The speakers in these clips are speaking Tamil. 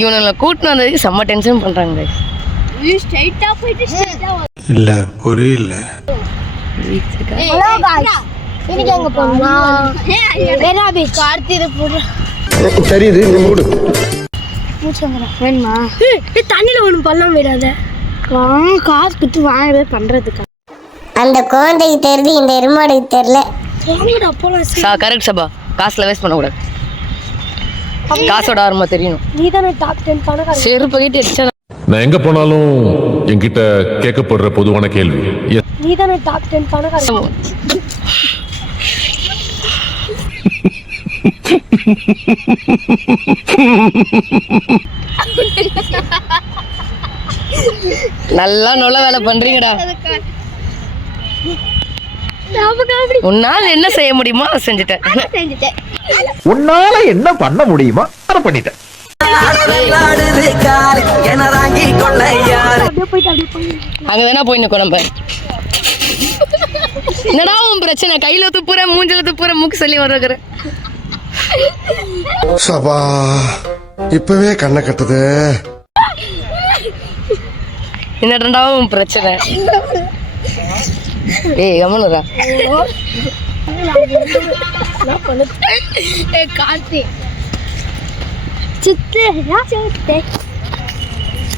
இவனை கூட்டின்னு வந்ததுக்கு செம்ம டென்ஷன் பண்றாங்க. இல்ல புரியல. தெரியுது மூடு வேணுமா? தண்ணியில ஒண்ணு பள்ளம் விடாத, காசு கொடுத்து வாங்கவே பண்றதுக்கா. அந்த குழந்தைக்கு தெரியுது, இந்த எருமாடுக்கு தெரியல. கரெக்ட் சபா, காசுல வேஸ்ட் பண்ணக்கூடாது. காசோட ஆர்வமா தெரியணும். நீ தானே டாப் 10 பணக்காரன். செருப்பு கிட்ட எச்சா. நான் எங்க போனாலும் என்கிட்ட கேட்கப்படுற பொதுவான கேள்வி, நீ தானே டாப் 10 பணக்காரன். நல்லா நல்ல வேலை பண்றீங்கடா. உன்னால என்ன செய்ய முடியுமோ அதை செஞ்சுட்டேன். உன்னால என்ன பண்ண முடியுமோ அதை பண்ணிட்டேன். அங்க வேணா போய் நிக்கோ நம்ம. என்னடா உன் பிரச்சனை? கையில துப்புற, மூஞ்சில துப்புற, மூக்கு சொல்லி வருகிற. சபா இப்பவே கண்ணை கட்டுது. என்னடா உன் பிரச்சனை? ஏய் கமனுரா.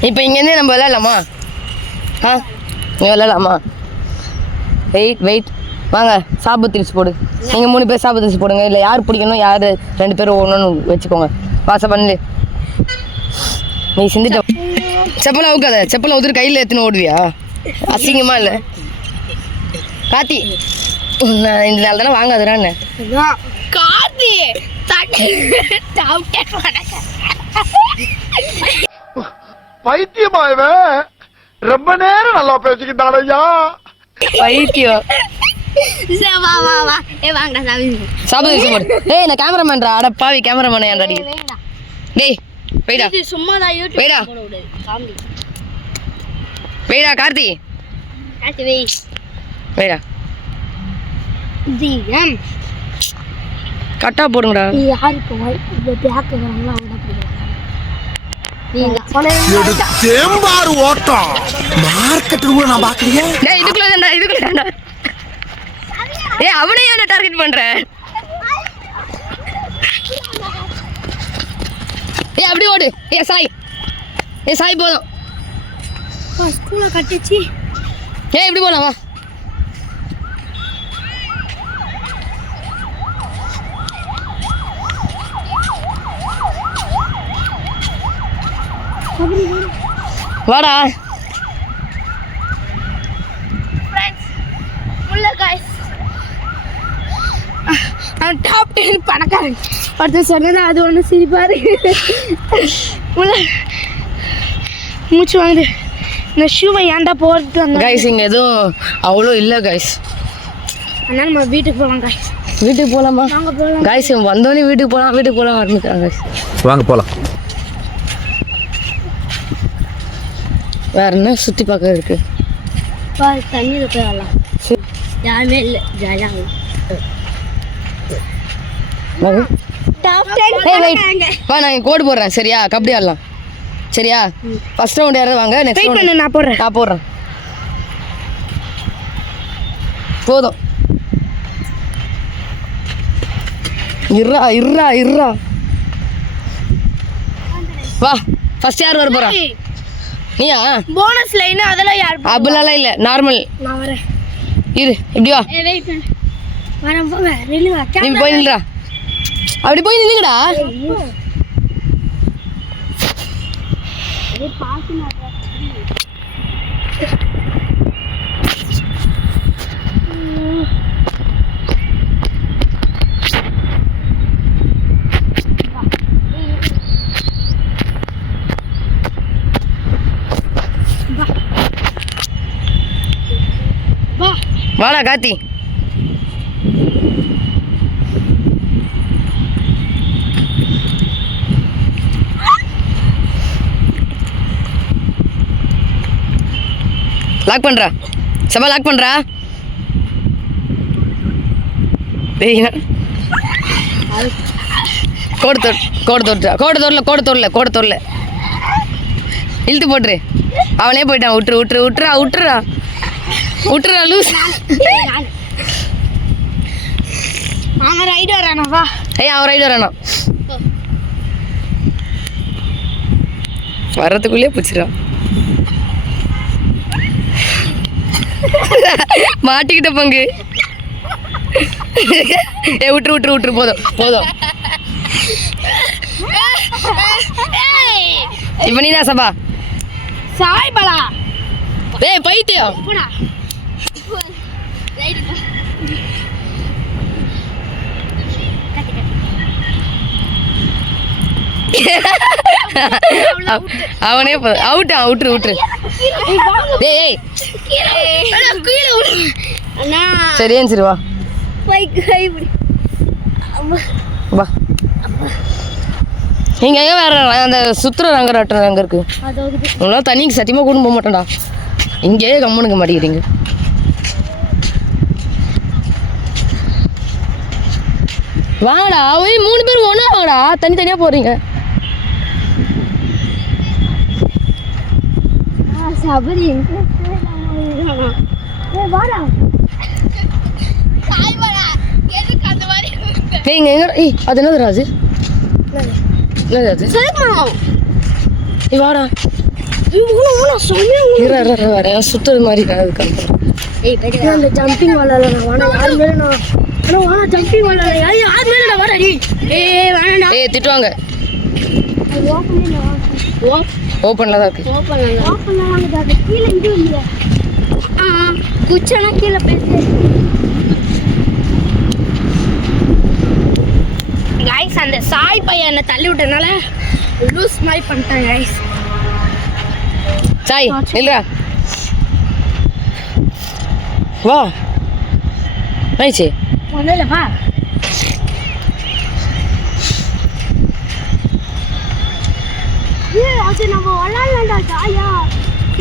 இப்ப இங்க இருந்து நம்ம விளையாடலாமா? விளையாடலாமா? வெயிட் வாங்க, சாப்பு திரிச்சு போடு. நீங்க 3 பேர் சாப்பு திரிச்சு போடுங்க. இல்ல யார் பிடிக்கணும், யாரு 2 பேரும் ஒண்ணு வச்சுக்கோங்க. வாச பண்ணு. நீ சிந்திட்ட செப்பல அவுக்காத. செப்பல உதிரி கையில எத்தனை ஓடுவியா? அசிங்கமா இல்ல கார்த்தி? இந்த நாள் தானே வாங்காதுறான்னு. கார்த்தி பைத்தியமாயவே ரொம்ப நேரம் நல்லா பேசிக்கிட்டான் ஐயா. பைத்தியம். சாப்பு திரிச்சு போடு. ஏய் நான் கேமராமேன்டா. அட பாவி கேமராமேன் ஏன்டா நீ? டேய் வெயிடா. சும்மாதான் யூடியூப் வெயிடா. போட விடு. காமெடி. வெயிடா கார்த்தி. கார்த்தி வெய். வெயிடா. ஜிஎம் கட்டா போடுங்கடா. யார் இப்போ இந்த பேக் வராங்களோ அவங்க தான் போடுவாங்க. தேம்பாறு ஓட்டம் மார்க்கெட் கூட நான் பாக்கலையே. டேய் இதுக்குள்ள தான்டா. ஏய் அவனே என்ன டார்கெட் பண்ற? ஏய் அப்படி ஓடு. ஏய் சாய் போதும். ஸ்கூல கட்டிச்சு. ஏய் இப்படி போலாம் வா. வாடா. ஃப்ரெண்ட்ஸ் முல்ல गाइस நான் டாப் 10 பணக்காரன். அடுத்து சொன்னது அது ஒன்று சிரிப்பாரு. முல்ல மூச்சு வாங்குது. இந்த ஷூவை ஏன்டா போட்டு வந்தோம் கைஸ்? இங்க எதுவும் அவ்வளோ இல்லை கைஸ். அதனால நம்ம வீட்டுக்கு போகலாம் கைஸ். வீட்டுக்கு போகலாமா? நாங்கள் போகலாம் கைஸ். வந்தோடனே வீட்டுக்கு போகலாம் ஆரம்பிக்கிறாங்க கைஸ். வாங்க போலாம். வேற என்ன சுற்றி பார்க்க இருக்கு? தண்ணியில் போய் வரலாம். யாருமே இல்லை, ஜாலியாக. டாப் 10 வா நான் கோடு போடுறேன் சரியா? கபடி ஆடலாம் சரியா? ஃபர்ஸ்ட் ரவுண்ட் யாராவது வாங்க. நெக்ஸ்ட் ரவுண்ட் நான் போடுறேன். போதும். இருறா வா. ஃபர்ஸ்ட் யார் வர போறா? நீயா? போனஸ் லைன் அதெல்லாம் யார்? அப்படிலாம் இல்லை, நார்மல். நான் வரேன். இரு இப்படி வா. வெயிட் பண்ணு. வரேன் போங்க. நில்லுங்க. நீ போய் நில்றா. அப்படி போய் நில்லுங்கடா. வாடா கார்த்தி. லாக் பண்றா சபா, லாக் பண்றா. கோடு தோறல. இழுத்து போட்டுரு. அவனே போயிட்டான். விட்டுறா லூஸ். அவன் ரைடு வரானா வா. அவன் ரைடு வரானா வர்றதுக்குள்ளே பிடிச்சிடான். மாட்டிக்கிட்ட பங்கு. விட்டுரு போதும். இப்ப நீதான் சபா. சாய் பலா. பைத்தியம். அவனே விட்டுரு. சரி வா வா. நீங்க எங்க வேற அந்த சுத்துற ரங்கராட்டம் எங்க இருக்கு? உங்களால தண்ணிக்கு சத்தியமா கூட்டு போக மாட்டேன்டா. இங்கேயே கம்முனுக்க மாட்டேங்கிறீங்க. வாடா 3 பேர் ஒண்ணா வாடா. தனியா போறீங்க. சபரி வாடா. எங்க அது என்னது ராஜு? வாடா சுத்துறது மாதிரி ஜம்பிங் வாழ ஜம்பிங் வாழ திட்டுவாங்க. ஓப்பன்ல தான் இருக்கு. கீழே இது இல்லையா? குச்சனா கீழே பேசு. கைஸ் அந்த சாய் பையன் என்ன தள்ளி விட்டனால லூஸ் மாதிரி பண்ணிட்டாங்க கைஸ். சாய் இல்லடா வா. நைஸ் ஒண்ணுல வா. அது நம்ம விளையாடலாம்டா ஜாலியா.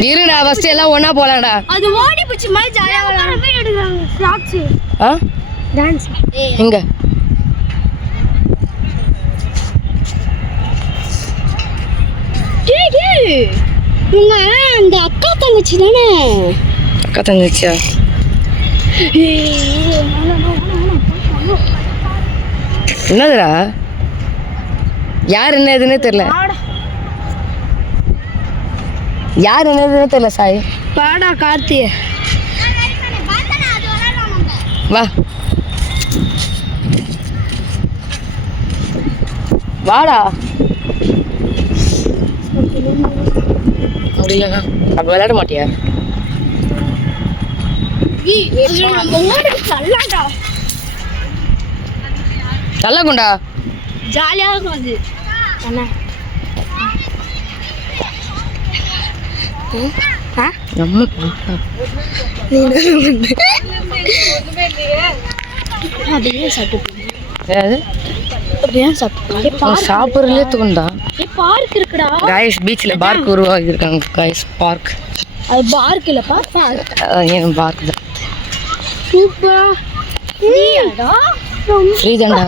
இருடா ஃபர்ஸ்ட் எல்லாம் ஒண்ணா போலாம்டா. அது ஓடி பிடிச்ச மாதிரி ஜாலியா விளையாடுறாங்க. ஷாட்ஸ் டான்ஸ் எங்க உங்க அந்த அக்கா தங்கச்சி தானே? அக்கா தங்கச்சியா? என்னதுடா? யார் என்னதுன்னே தெரியல. சாய் பாடா கார்த்தி. வா வாடா. முடியல அப்ப விளையாட மாட்டியா? நல்லா கொண்டா ஜாலியா இருக்கும் அது. சாப்பிட்றதுலே தோணுதா? பார்க் இருக்குடா காய்ஸ். பீச்ல பார்க் உருவாகி இருக்காங்க காய்ஸ். பார்க் அது பார்க் இல்லப்பா பார்க். ஏன் பார்க் தான் சூப்பரா ஃப்ரீ தான்டா.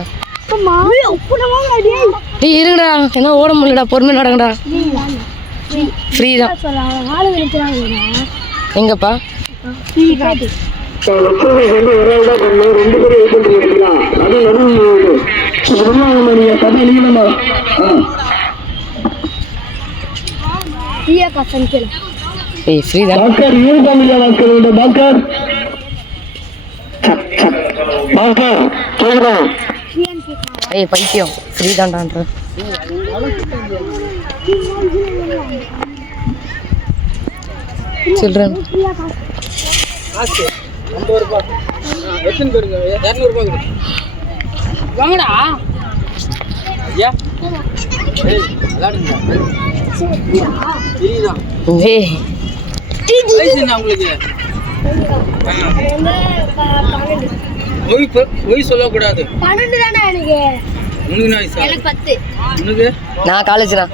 டேய் இருங்கடா என்ன ஓட முடியலடா. பொறுமையா நடங்கடா. ஃப்ரீ தான். எங்கப்பா? ஃப்ரீ தான். பைத்தியம் ஃப்ரீ தான்டான்ற. சில்ட்ரன் வாங்கடா ஐயா. உங்களுக்கு சொல்லக்கூடாது. 12 தானே எனக்கு. எனக்கு 10. உனக்கு? நான் காலேஜ்னா.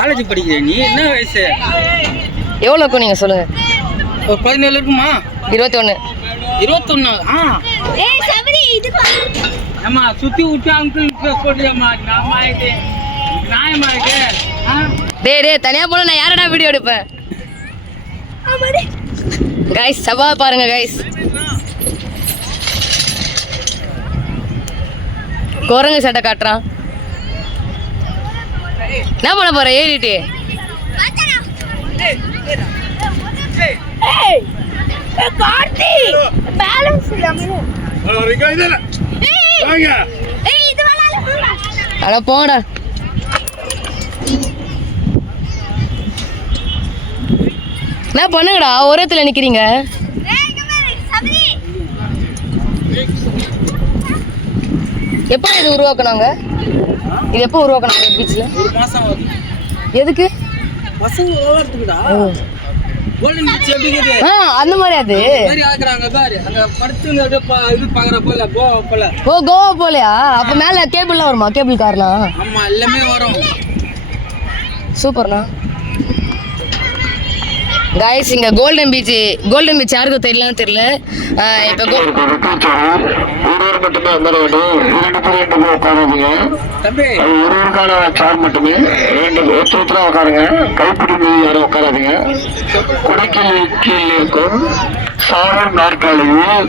காலேஜ் படிக்கிறேன். நீ என்ன வயசு? எவ்வளோ இருக்கும் நீங்கள் சொல்லுங்க. ஒரு 17 இருக்குமா? 21. 21? ஏய் சபரி இது பாரு. அம்மா சுத்தி விட்டு அங்கிள் சொல்றியம்மா. நாயமா இருக்கு. டேய் தனியா போனா நான் யாரடா வீடியோ எடுப்பேன் கைஸ் சபா பாருங்க கைஸ் குரங்கு சட்டை காட்டுறான் என்ன பண்ண போற ஏறிட்டு கார்த்தி பேலன்ஸ் இல்லாம அட போடா என்ன பண்ணுங்கடா ஓரத்துல நிக்கிறீங்க எப்போ இது உருவாக்குனாங்க இது எப்போ உருவாக்குனாங்க பீச்ல ஒரு மாசம் ஆகுது. எதுக்கு பசங்க விளையாடுறதுக்குடா கோல்டன் பீச் எப்படி இருக்குது அந்த மாதிரி அது மாதிரி ஆக்குறாங்க பாரு அங்க படுத்து இது பாக்குற போல கோவா போல ஓ கோவா போலையா அப்ப மேல கேபிள்லாம் வருமா கேபிள் கார்லாம் ஆமா எல்லாமே வரும் சூப்பர்ண்ணா கைஸ் இங்க கோல்டன் பீச் யாருக்கும் தெரியலன்னு தெரியல இப்போ மட்டுமே அமர வேண்டும் 2 பேர் உட்காராதீங்க தம்பி ஒருவருக்கான சார் மட்டுமே 2 ஒருத்தர் உட்காருங்க கைப்பிடி மீது யாரும் உட்காராதீங்க குடைக்கல் கீழ் இருக்கும் சாரல் நாற்காலியில்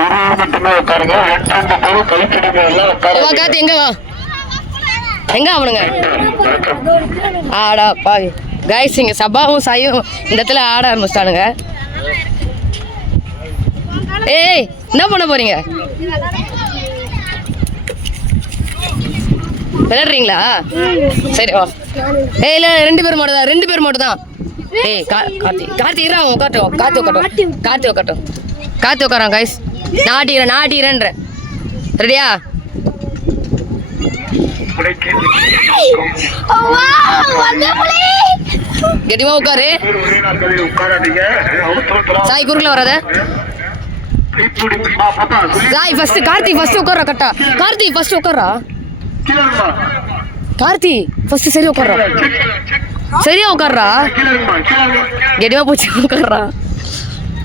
ஒருவர் மட்டுமே உட்காருங்க 2 பேரும் கைப்பிடி மீதெல்லாம் உட்காராதீங்க காத்து எங்க அவனுங்க ஆடா பாவி கைஸ் இங்க சபாவும் சாயும் இந்த இடத்துல ஆட ஆரம்பிச்சிட்டானுங்க ஏய் என்ன பண்ண போறீங்க விளையாடுறீங்களா சரி வா ஏய் இல்ல 2 பேர் மட்டும் தான் ஏய் கார்த்தி இரா உட்காரட்டும் கார்த்தி உட்காரான் கைஸ் நாட்டிக்கிறேன்ற ரெடியா கெட்டிமா உட்காரு சாய் குறுக்கல வராத சாய் ஃபர்ஸ்ட் கார்த்தி ஃபர்ஸ்ட் உட்கார்றா கட்டா கார்த்தி ஃபர்ஸ்ட் உட்கார்றா கார்த்தி ஃபர்ஸ்ட் சரியா உட்கார்றா கெட்டிமா பூச்சி உட்கார்றா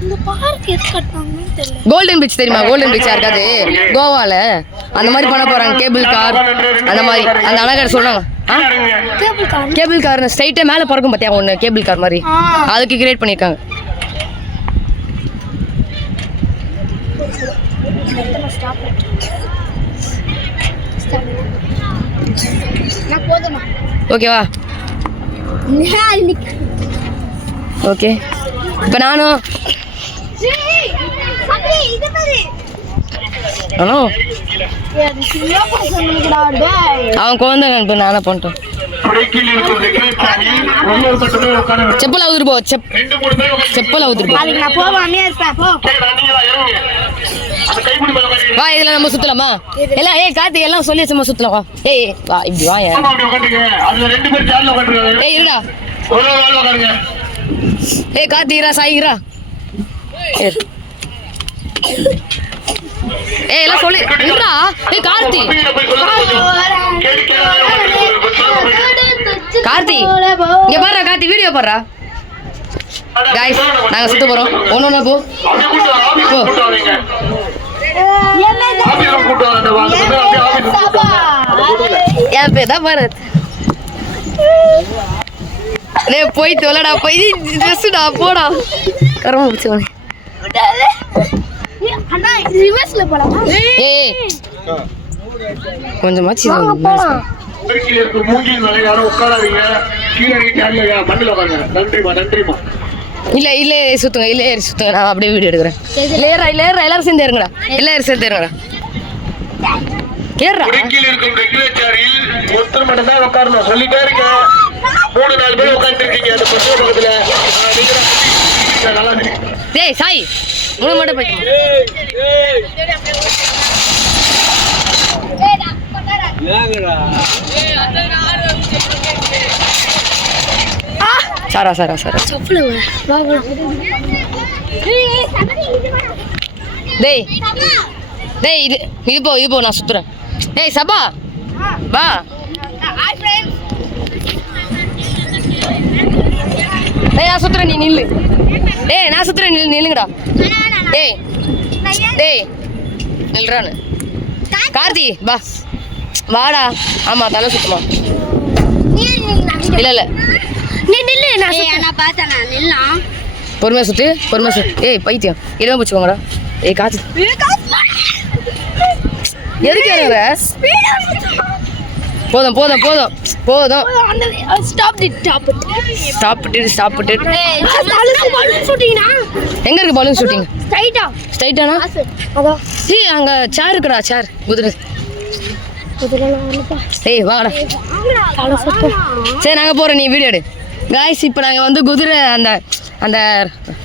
இந்த பார்க் எது கட்டறாங்கன்னு தெரியல கோல்டன் பீச் தெரியுமா கோல்டன் பீச் இருக்காது கோவால அந்த மாதிரி பண்ண போறாங்க கேபிள் கார் அந்த மாதிரி அந்த அழகர் சொல்றாங்க கேபிள் கார் ஸ்ட்ரைட்டா மேல பறக்கும் பாத்தியா ஒண்ணு கேபிள் கார் மாதிரி அதுக்கு கிரியேட் பண்ணிருக்காங்க ஓகேவா ஓகே இப்போ நானும் அவன் குழந்தை இப்போ நானே பண்ணிட்டோம் செப்பல் அவுத்துட்டு போ செப்பல் அவுத்துட்டு போ வா இதுல நம்ம சுத்தலாமா எல்லாம் ஏய் கார்த்திக் எல்லாம் சொல்லி சும்மா சுத்தலாம் வா ஏய் வா இப்படி வா ஏய் இருடா ஏய் கார்த்திக் இரா சாய் இரா ஏய் எல்லாம் சொல்லி இருடா ஏய் கார்த்திக் இங்க பாருடா கார்த்திக் வீடியோ பாருடா गाइस நாங்க சுத்த போறோம் ஒண்ணு போ ஏன் பேதா பரத் நே போய் தோலடா போய் ட்ரெஸ்டா போடா கரமா புடிச்சவனே அண்ணா ரிவர்ஸ்ல போலாமா ஏய் கொஞ்சமாச்சு மூங்கில் மேல யாரும் உட்காராதீங்க கீழே மண்ணில் உட்காருங்க நன்றிமா இல்ல சுத்துங்க நான் அப்படியே வீடியோ எடுக்கிறேன் இல்ல எல்லாரும் சேர்ந்து இருங்கடா எல்லாரும் சேர்ந்து இருங்கடா கேறா கீழே இருக்கும் ரெகுலேட்டரில் ஒருத்தர் மட்டும் தான் உட்காரணும் சொல்லிட்டே இருக்கேன் 3-4 பேர் உட்கார்ந்து இருக்கீங்க அந்த பச்சை பக்கத்துல நல்லா டேய் சாய் மூணு மட்டும் போய் சாரா செப்பல் வா வா டேய் இது போ நான் சுத்துறேன் டேய் சபா வா ஹாய் फ्रेंड्स டேய் நான் சுத்துறேன் நீ நில்லு டேய் நான் சுத்துறேன் நில்லுங்கடா டேய் நில்றானு கார்த்தி வா வாடா ஆமா தலை சுத்தமா இல்ல இல்ல நீ நில்லு நான் பார்த்தேன் நான் நில்லாம் பொறுமையா சுத்து ஏய் பைத்தியம் இடமா பிடிச்சுக்கோங்கடா ஏய் காத்து எதுக்கு ஏறுற போதும் ஸ்டாப் இட் எங்க இருக்கு பலூன் ஷூட்டிங் ஸ்ட்ரைட்டானா அதான் ஏய் அங்க சேர் இருக்குடா சேர் குதிரை ஏய் வாடா சரி நாங்க போறோம் நீ வீடியோ எடு காய்ஸ் இப்போ நாங்க வந்து குதிரை அந்த அந்த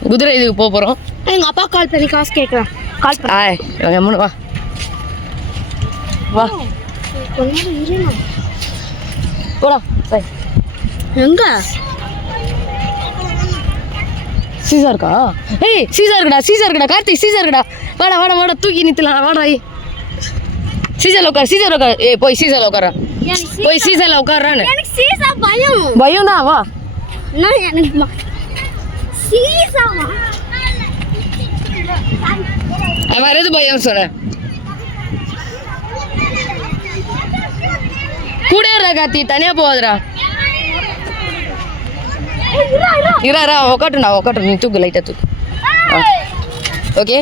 குதிரை இதுக்கு போறோம் எங்க அப்பா கால் பண்ணி காசு கேட்கலாம் கால் பண்ண ஆய் மூணு வா வா போடா சரி எங்க சீசா இருக்கா ஏய் சீசா இருக்குடா கார்த்திக் சீசா இருக்குடா வாடா தூக்கி நிறுத்தலாம் வாடா சீசால உட்கார் ஏய் போய் சீசால உட்கார போய் சீசால உட்கார்றான்னு எனக்கு சீசா பயம் பயம் தான் வா நான் எனக்கு சீசாவா வேற எது பயம் சொன்ன கூட கார்த்தி தனியா போகாதடா இரா உட்காட்டு நீ தூக்கு லைட்டா தூக்கு ஓகே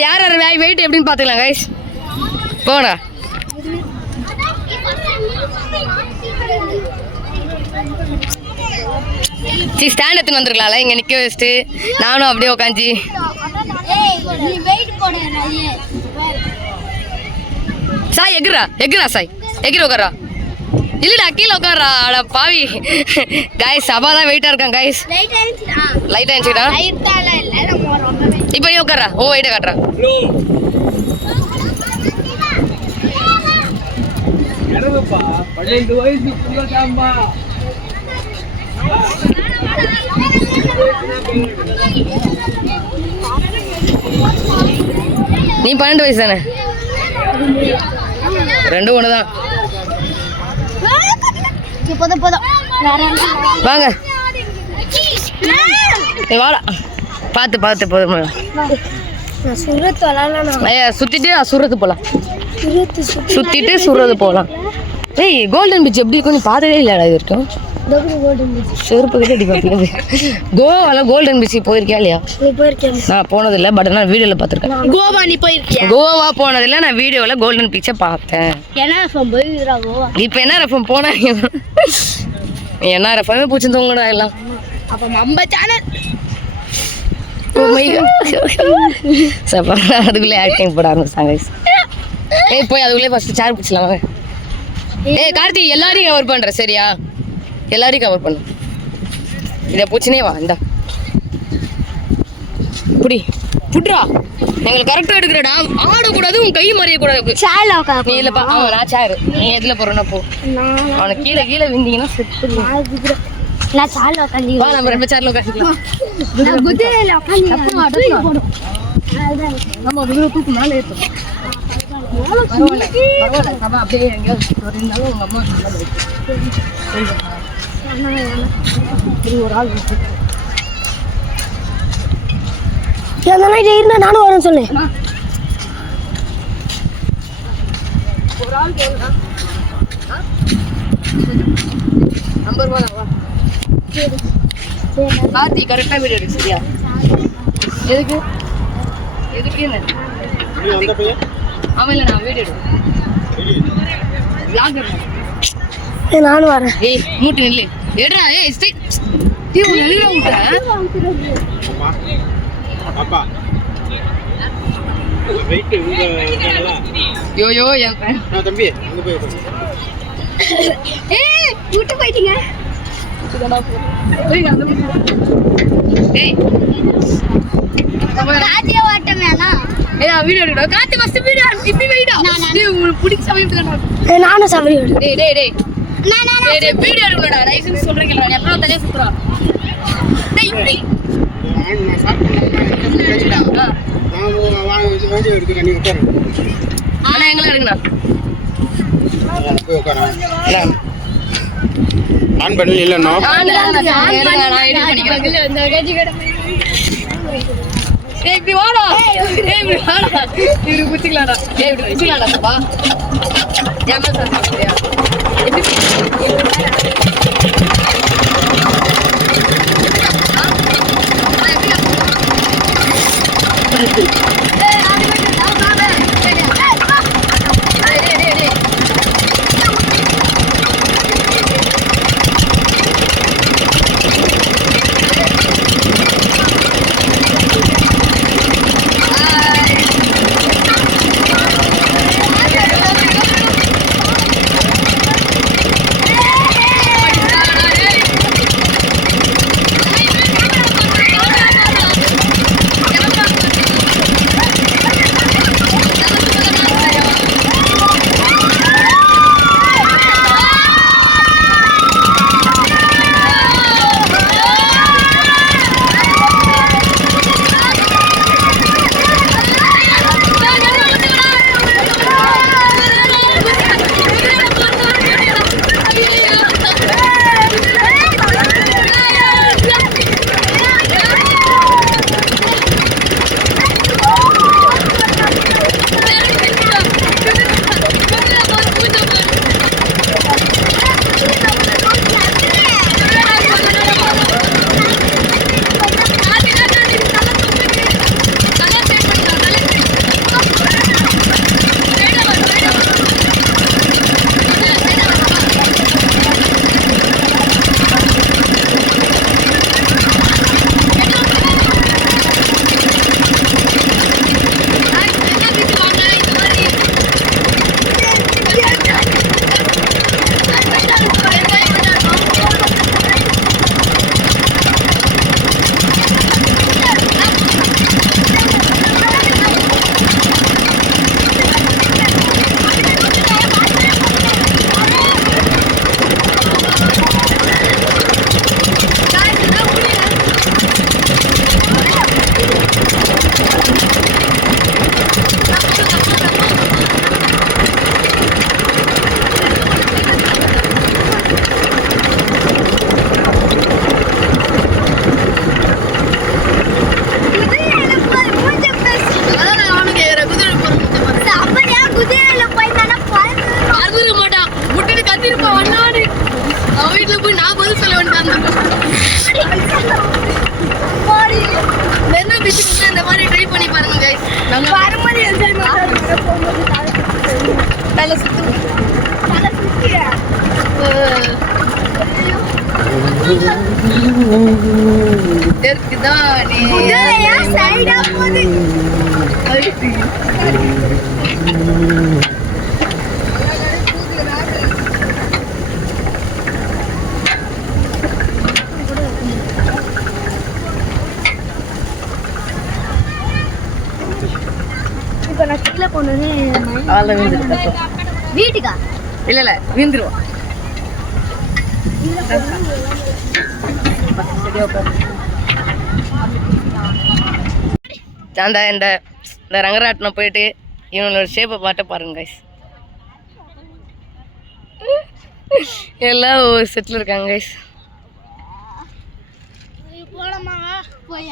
யார் வெயிட் எப்படின்னு பாத்துக்கலாம் கைஸ் போடா ஸ்டாண்ட் எடுத்துன்னு வந்திருக்கலாம்ல இங்க நிக்க வச்சுட்டு நானும் அப்படியே உட்காந்து சாய் எகுரா சாய் எகிர உட்காரா இல்லடா கீழே உட்காரா அட பாவி காய்ஸ் சபா தான் வெயிட்டா இருக்கான் காய்ஸ் லைட்டா இருந்துச்சுடா இப்போ நீ உட்காரா ஓ வெயிட்ட காட்டுறா இறங்குப்பா 12 வயசுக்குள்ள தாம்பா நீ 12 வயசு தானே ரெண்டும் ஒண்ணுதான் போதும் வாங்க வாடா பார்த்து போதும் சுரத்து விளாடலாம் சுத்திட்டு சுரத்து போலாம் சுத்திட்டு சுடுறது போகலாம் ஏய் கோல்டன் பீச் எப்படி இருக்கும் நீ பார்த்ததே இல்லைடா இது இருக்கும் செருப்பு கிட்ட அடி பார்ப்பீங்க கோவாவில் கோல்டன் பீச் போயிருக்கியா இல்லையா நான் போனதில்லை பட் நான் வீடியோவில் பார்த்துருக்கேன் கோவா நீ போயிருக்கியா கோவா போனதில்லை நான் வீடியோவில் கோல்டன் பீச்சை பார்த்தேன் இப்போ என்ன ரஃபம் போனா என்ன ரஃபமே பூச்சி தூங்கடா எல்லாம் அப்போ நம்ம சேனல் அதுக்குள்ளே ஆக்டிங் போட ஆரம்பிச்சாங்க ஏய் போய் அதுக்குள்ளே ஃபர்ஸ்ட் சேர் பிடிச்சலாம் ஏய் கார்த்தி எல்லாரையும் கவர் பண்ற சரியா எல்லாரையும் கவர் பண்ணு இதை பூச்சினே வா இந்தா புட்ரா எங்களுக்கு கரெக்டாக எடுக்கிறடா ஆடக்கூடாது உன் கை மறையக்கூடாது நீ இல்லைப்பா அவன் நான் சேரு நீ எதில் போகிறோன்னா போ அவனுக்கு கீழே விந்தீங்கன்னா செத்து நான் சால உட்காந்து வா நம்ம ரெண்டு சேர்ல உட்காந்துக்கலாம் நான் குதிரையில உட்காந்து நம்ம குதிரை தூக்கு மேலே ஏற்றும் பரவாயில்ல நம்ம அப்படியே எங்கேயாவது இருந்தாலும் உங்கள் அம்மா ஒரு ஆள் அந்த நைட் இருந்தா நானும் வரேன் சொல்லு ஒரு ஆள் நம்பர் வா கார்த்தி கரெக்டாக வீடியோ எடுக்கு சரியா எதுக்கு அவன் இல்லை நான் வீடியோ எடு நானும் வரேன் ஏய் மூட்டு நில்லு எடுறா ஏய் எழுத விட்ட யோ என் தம்பி அங்க போய் ஏய் விட்டு போயிட்டீங்க ஏய் ராஜ்ய ஓட்டம் வேணா ஏய் வீடியோ எடுடா காத்து ஃபர்ஸ்ட் வீடியோ இப்படி வெயிடா டேய் உங்களுக்கு பிடிச்ச சமயத்துல நானும் சவரி டேய் டேய் வீடியோ எடுடா லைசென்ஸ் சொல்றீங்களா நீ அப்புறம் தனியா சுத்துறா டேய் இப்படி நான் சாப்பிட்டேன் நான் வாங்க வீடியோ எடுக்க நீ உட்காரு ஆனா எங்கள எடுங்கடா போய் உட்காரு ஆன் பண்ணி இல்லன்னா நான் எடிட் பண்ணிக்கிறேன் இந்த கேஜி கடை ஏய் இப்படி வாடா இது குச்சிக்கலாம்டா ஏய் இப்படி குச்சிக்கலாம்டா பா என் மேல சந்தேகம் எப்படி இப்போ நான் கீழே போனோடனே வீட்டுக்கா இல்ல வீந்துருவோம். அந்த இந்த ரங்கராட்டினம் போயிட்டு இவனோட ஷேப்பை பாட்ட பாருங்க கைஸ். எல்லாம் ஒரு செட்டில் இருக்காங்க கைஸ்.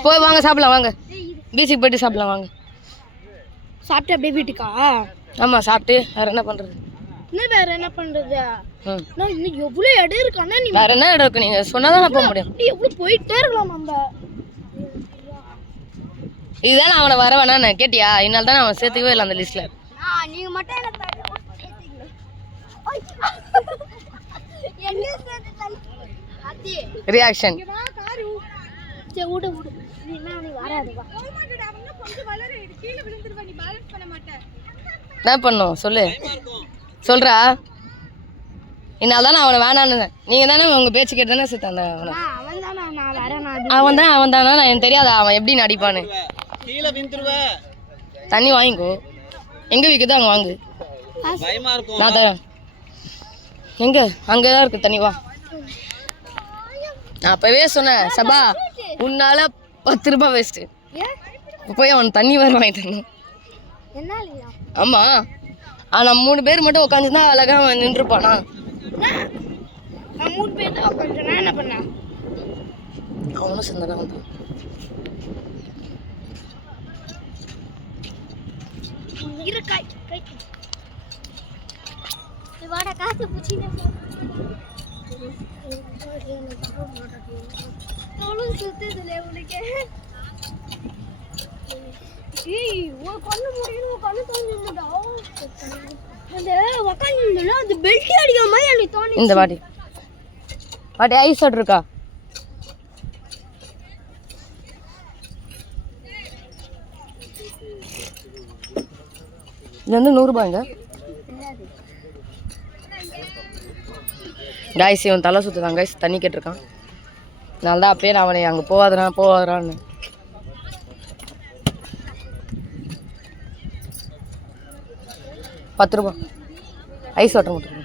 போய் வாங்க சாப்பிடலாம், வாங்க பீச்சுக்கு போயிட்டு சாப்பிடலாம் வாங்க. சாப்பிட்டு அப்படியே வீட்டுக்கா? ஆமாம் சாப்பிட்டு வேறு என்ன பண்ணுறது? இன்னும் வேற என்ன பண்ணுறது? இன்னும் எவ்வளோ இடம் இருக்கானா? நீ வேறு என்ன இடம் இருக்கு? நீங்கள் சொன்னால் தான் நான் போக முடியும். எவ்வளோ போயிட்டே இருக்கலாம் நம்ம. இதுதான் அவனை வர வேணான்னு கேட்டியா? இதனால தான் அவன் சேர்த்துக்கவே இல்லை அந்த லிஸ்ட்டில். நீங்கள் மட்டும் ரியாக்ஷன் என்ன பண்ணும் சொல்லு, சொல்கிறா. இதனால தானே அவனை வேணான்னு. நீங்கள் தானே உங்கள் பேச்சு கேட்டு தானே சேர்த்தாங்க அவனை. அவன் தானா? நான் எனக்கு தெரியாதா அவன் எப்படி நடிப்பான்னு. தண்ணி வாங்கிக்கோ, எங்கே விற்குதோ அங்கே வாங்கு, நான் தரேன். எங்கே? அங்கே தான் இருக்குது தண்ணி, வா. நான் அப்போவே சொன்னேன் சபா, உன்னால 10 ரூபாய் வேஸ்ட்டு. போய் அவன் தண்ணி வேறு வாங்கி தரணும். ஆமாம், ஆனால் 3 பேர் மட்டும் உட்காந்துருந்தா அழகாக அவன் நின்றுப்பானா? 3 பேர் தான் உட்காந்துனா என்ன பண்ண? அவனும் சேர்ந்தானா வந்தான். வாடா காசு புச்சினே தோளும் சுத்துதுல உனக்கு ஏய் ஓ கண்ணு மூடினு கண்ணு தோணுடா அந்த உட்கார்ந்துல அந்த பெல்ட் அடிக்கிற மாதிரி எனக்கு தோணுச்சு இந்த வாட்டி ஐஸ் வாட்டர் இருக்கா இது வந்து 100 ரூபாய்ங்க காய்ஸ் இவன் தலை சுற்றுதான் காய்ஸ் தண்ணி கேட்டிருக்கான் நான் தான் அப்பயே நான் அவனை அங்கே போவாதரான்னு ₹10 ஐஸ் வாட்டர் மட்டும்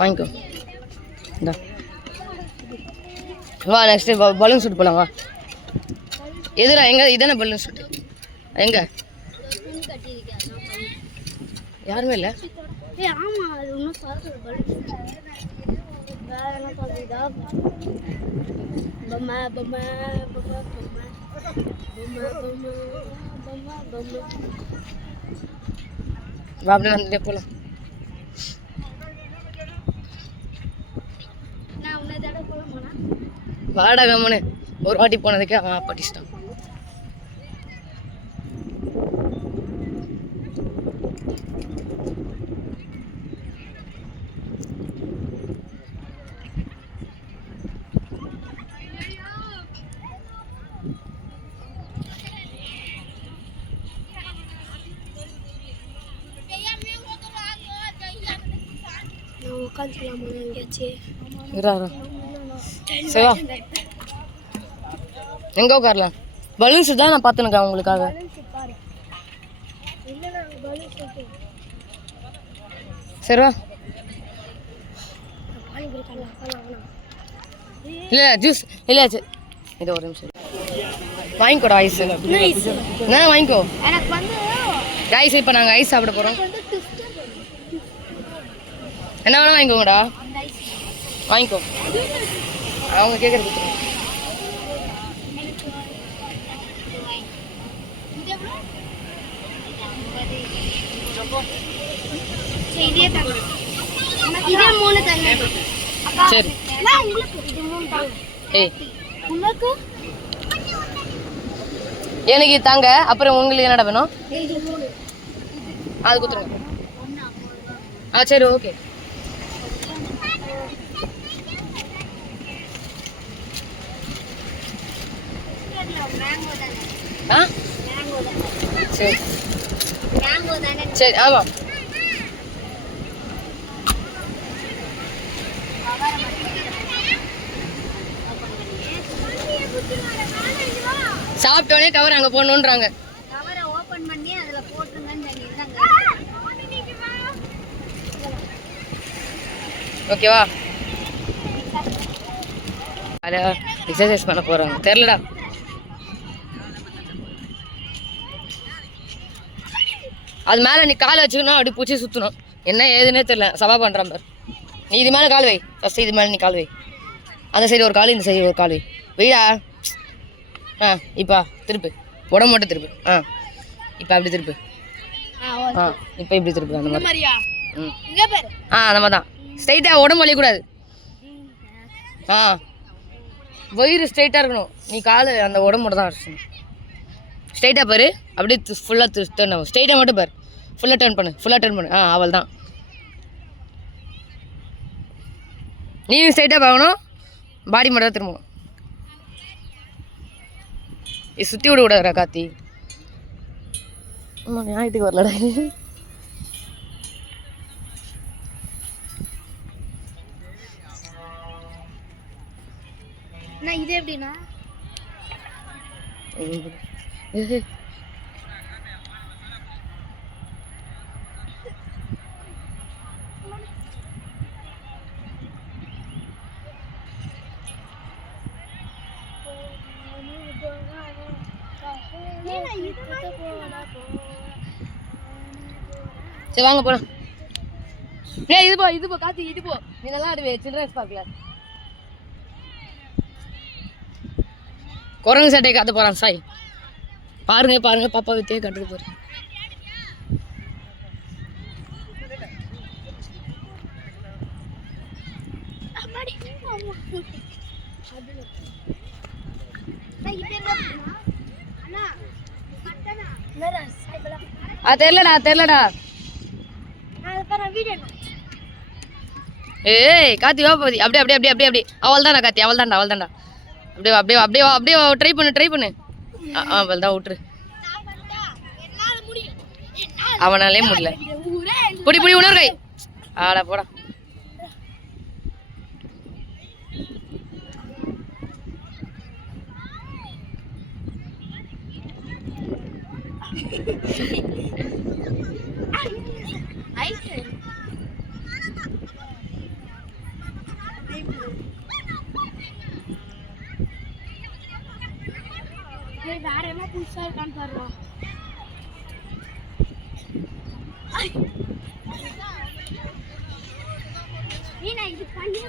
வாங்கிக்கோ இந்தா வா நெக்ஸ்ட் பலூன் ஷூட் போகலாம் வா எதுடா எங்கே இதானே பலூன் ஷூட் எங்கே யாருமே இல்லை ஏய் ஆமா அது இன்னும் சாப்பிட பலூன் வேற என்ன பாக்குதா பம்மா பம்மா பம்மா பம்மா பம்மா பம்மா பம்மா வா அப்படியே வந்துட்டே போகலாம் நான் உன்னை தடவை போலாமாண்ணா வாடா கம்மனு ஒரு வாட்டி போனதுக்கே அவன் படிச்சிட்டான் நான் உட்காந்துக்கலாமா எங்கேயாச்சும் இரா சரிவா எங்கே உட்காரலாம் பலூன்ஸ் தான் நான் பார்த்துனுக்கேன் உங்களுக்காக சரிவா இல்லை ஜூஸ் இல்லை இது ஒரு நிமிஷம் வாங்கிக்கோடா ஐஸ் என்ன வாங்கிக்கோ எனக்கு வந்து ஐஸ் இப்போ நாங்கள் ஐஸ் சாப்பிட போகிறோம் வந்து twist என்ன வேணால் வாங்கிக்கோங்கடா அந்த ஐஸ் வாங்கிக்கோ அவங்க கேட்குறது கொடுத்துருங்க இது எவ்வளோ சரி இதே தாங்க இதே 3 தாங்க அக்கா சரி நான் உங்களுக்கு இது 3 தாங்க ஏய் உங்களுக்கு எனக்கு இது தாங்க அப்புறம் உங்களுக்கு என்னடா வேணும் இது 3 அது கொடுத்துருங்க ஆ சரி ஓகே மேங்கோ தானே ஆ மேங்கோ தானே சரி மேங்கோ தானே சரி ஆமாம் சாப்பிட்டோன்னே கவர் அங்கே போடணுன்றாங்க கவரை ஓபன் பண்ணி அதுல போட்டுருங்கன்னு சொன்னீங்க ஓகேவா அட எக்ஸசைஸ் பண்ண போகிறாங்க தெரிலடா அது மேலே நீ காலை வச்சுக்கணும் அப்படி பூச்சி சுற்றணும் என்ன ஏதுன்னே தெரில சவா பண்ணுறான் பார் நீ இது மேலே கால் வை ஃபஸ்ட்டு இது மேலே நீ கால் வை அந்த சைடு ஒரு கால் இந்த சைடு ஒரு கால் வை வெயிடா ஆ இப்போ திருப்பு உடம்பு மட்டும் திருப்பு ஆ இப்போ அப்படி திருப்பு ஆ இப்போ இப்படி திருப்பு அந்த மாதிரி ம் ஆ அந்த மாதிரி தான் ஸ்ட்ரைட்டாக உடம்பு வலிக்கூடாது ஆ வயிறு ஸ்ட்ரைட்டாக இருக்கணும் நீ கால் அந்த உடம்போட தான் அடிச்சணும் ஸ்ட்ரைட்டாக பாரு அப்படியே ஃபுல்லாக டர்ன் ஆகும் ஸ்ட்ரைட்டாக மட்டும் பாரு ஃபுல்லாக டர்ன் பண்ணு ஆ அவள் தான் நீயும் ஸ்ட்ரைட்டாக பார்க்கணும் பாடி மட்டும் தான் திரும்பணும் இது சுற்றி விட விடாதா காத்தி ஆமாம் ஞாயிற்றுக்கு வரலடா நான் இது எப்படின்னா சரி வாங்க போலாம் இது போ காத்தி இது போ நீ நல்லா ஆடுவே சில்ட்ரன்ஸ் பார்க்கல குரங்கு சட்டையை காத்த போகிறான் சாய் பாருங்க பாருங்க பாப்பா வித்தையே கட்டுறது பாரு. தெரியலடா ஏய் காத்தி வா பாதி அப்படியே அவள் தான்டா காத்தி அவள் தான்டா அப்படியே ட்ரை பண்ணு அவள் தான் விட்டுரு. அவனாலே முடியல. புடி உணர்கை ஆடா போடா. வேற என்ன புதுசா இருக்கான்னு பாருங்க. நீ நான் இது பண்ணி